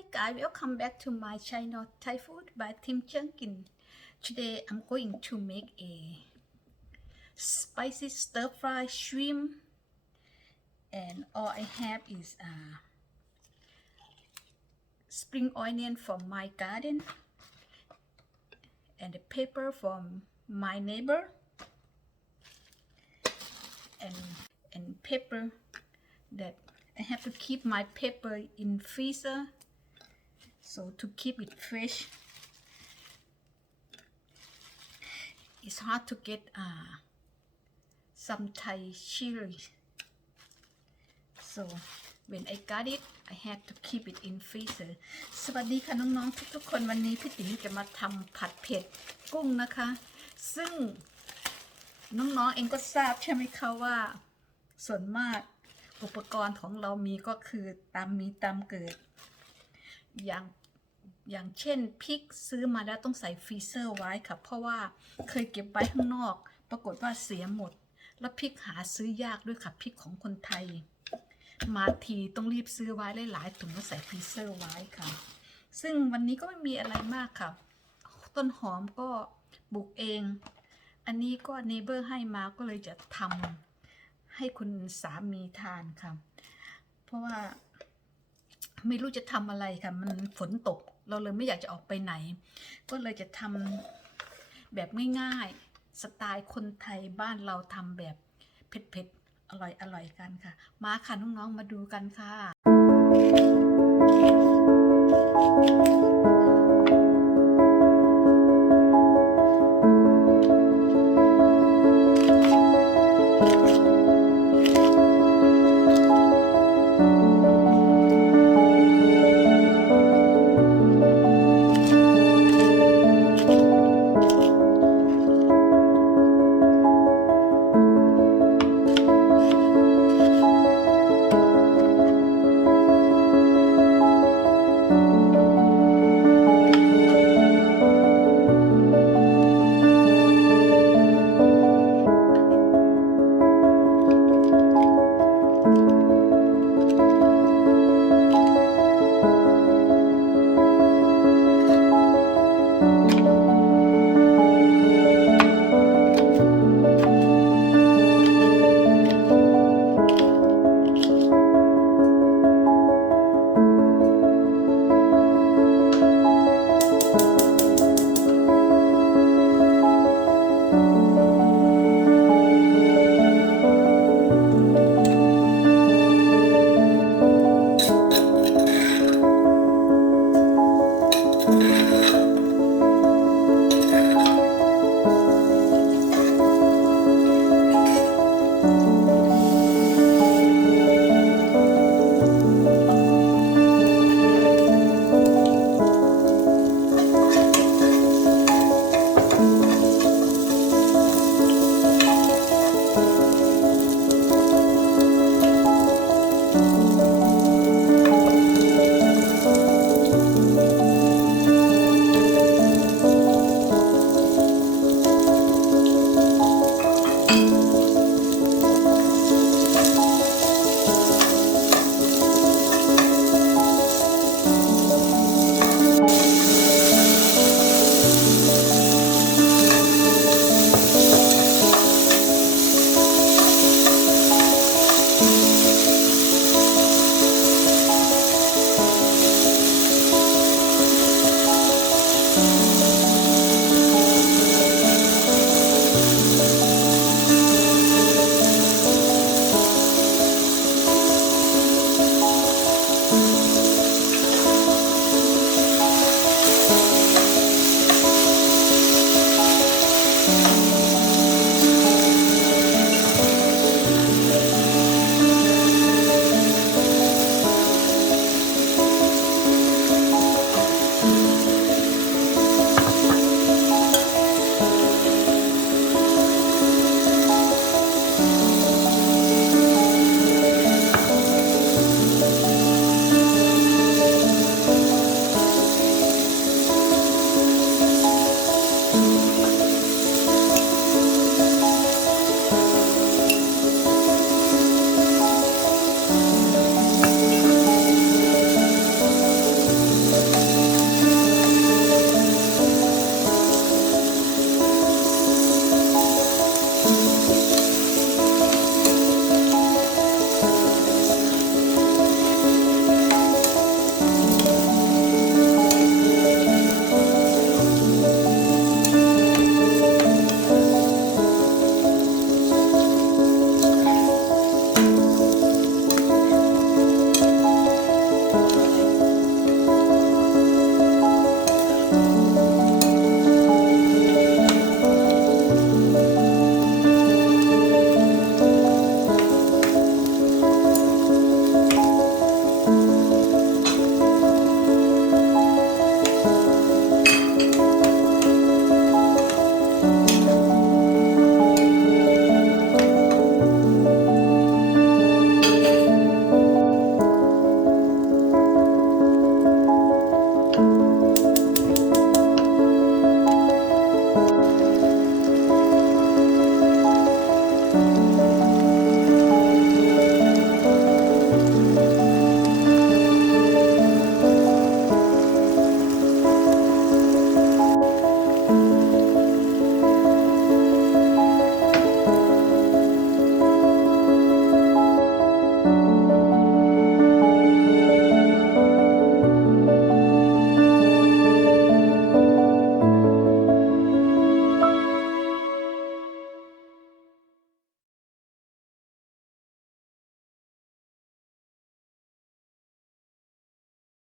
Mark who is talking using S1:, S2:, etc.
S1: Hi guys, welcome back to my channel Thai Food by Tim Chunkin. Today I'm going to make a spicy stir fry shrimp and all I have is uh, spring onion from my garden and the pepper from my neighbor and and pepper that I have to keep my pepper in freezer so to keep it fresh it's hard to get uh, some Thai chili so when I got it I had to keep it in freezer สวัสดีค่ะน้องๆทุกๆคนวันนี้พี่ติ๋มจะมาทำผัดเผ็ดกุ้งนะคะ ซึ่งน้องๆเองก็ทราบใช่ไหมคะว่า ส่วนมากอุปกรณ์ของเรามีก็คือตามมีตามเกิด อย่าง อย่างเช่นพริกซื้อมาแล้วต้องใส่ฟรีเซอร์ไว้ค่ะ เพราะว่าเคยเก็บไว้ข้างนอก ปรากฏว่าเสียหมด แล้วพริกหาซื้อยากด้วยค่ะพริกของคนไทย มาทีต้องรีบซื้อไว้หลายๆถุงแล้วใส่ฟรีเซอร์ไว้ค่ะ ซึ่งวันนี้ก็ไม่มีอะไรมากค่ะ ต้นหอมก็ปลูกเอง อันนี้ก็เนเบอร์ให้มาก็เลยจะทำให้คุณสามีทานค่ะ เพราะว่า ไม่รู้จะทำอะไรค่ะ มันฝนตก เราเลยไม่อยากจะออกไปไหน ก็เลยจะทำแบบง่ายๆ สไตล์คนไทยบ้านเราทำแบบเผ็ดๆ อร่อยๆ กันค่ะ มาค่ะน้องๆ มาดูกันค่ะ Música